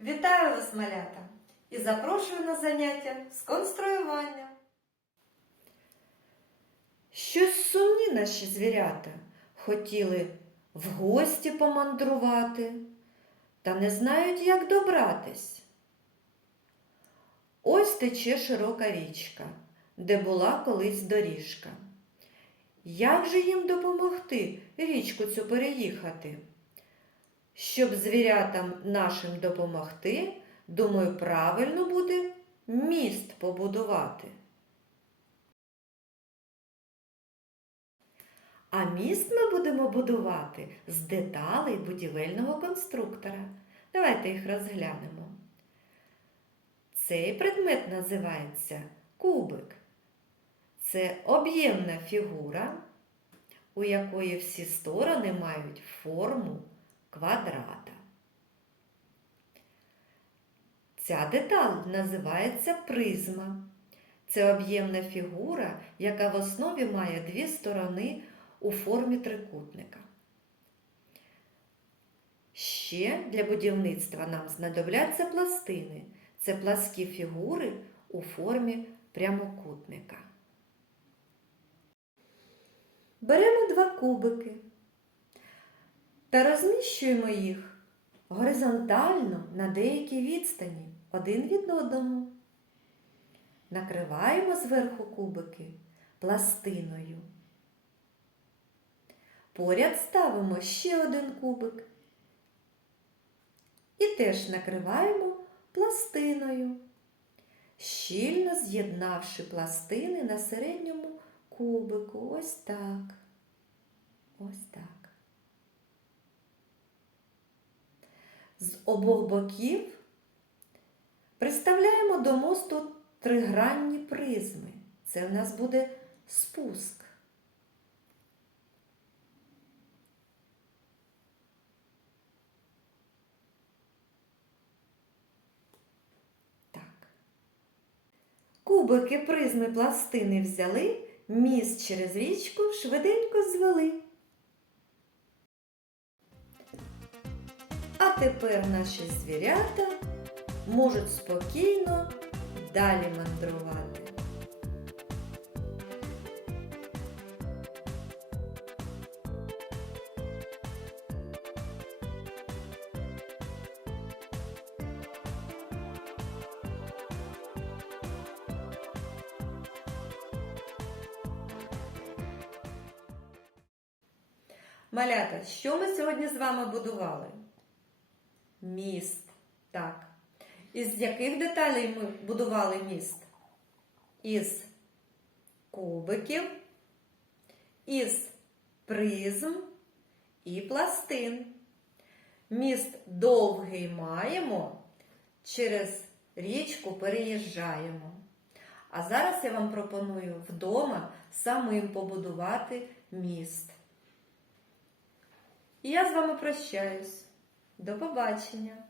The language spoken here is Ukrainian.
Вітаю вас, малята! І запрошую на заняття з конструювання. Щось сумні наші звірята хотіли в гості помандрувати, та не знають, як добратись. Ось тече широка річка, де була колись доріжка. Як же їм допомогти річку цю переїхати? Щоб звірятам нашим допомогти, думаю, правильно буде міст побудувати. А міст ми будемо будувати з деталей будівельного конструктора. Давайте їх розглянемо. Цей предмет називається кубик. Це об'ємна фігура, у якої всі сторони мають форму квадрата. Ця деталь називається призма. Це об'ємна фігура, яка в основі має дві сторони у формі трикутника. Ще для будівництва нам знадобляться пластини. Це пласкі фігури у формі прямокутника. Беремо два кубики та розміщуємо їх горизонтально на деякій відстані один від одного. Накриваємо зверху кубики пластиною. Поряд ставимо ще один кубик і теж накриваємо пластиною, щільно з'єднавши пластини на середньому кубику. Ось так. Ось так. З обох боків приставляємо до мосту тригранні призми. Це в нас буде спуск. Так. Кубики призми пластини взяли, міст через річку швиденько звели. А тепер наші звірята можуть спокійно далі мандрувати. Малята, що ми сьогодні з вами будували? Міст. Так. Із яких деталей ми будували міст? Із кубиків, із призм і пластин. Міст довгий маємо, через річку переїжджаємо. А зараз я вам пропоную вдома самим побудувати міст. І я з вами прощаюсь. До побачення!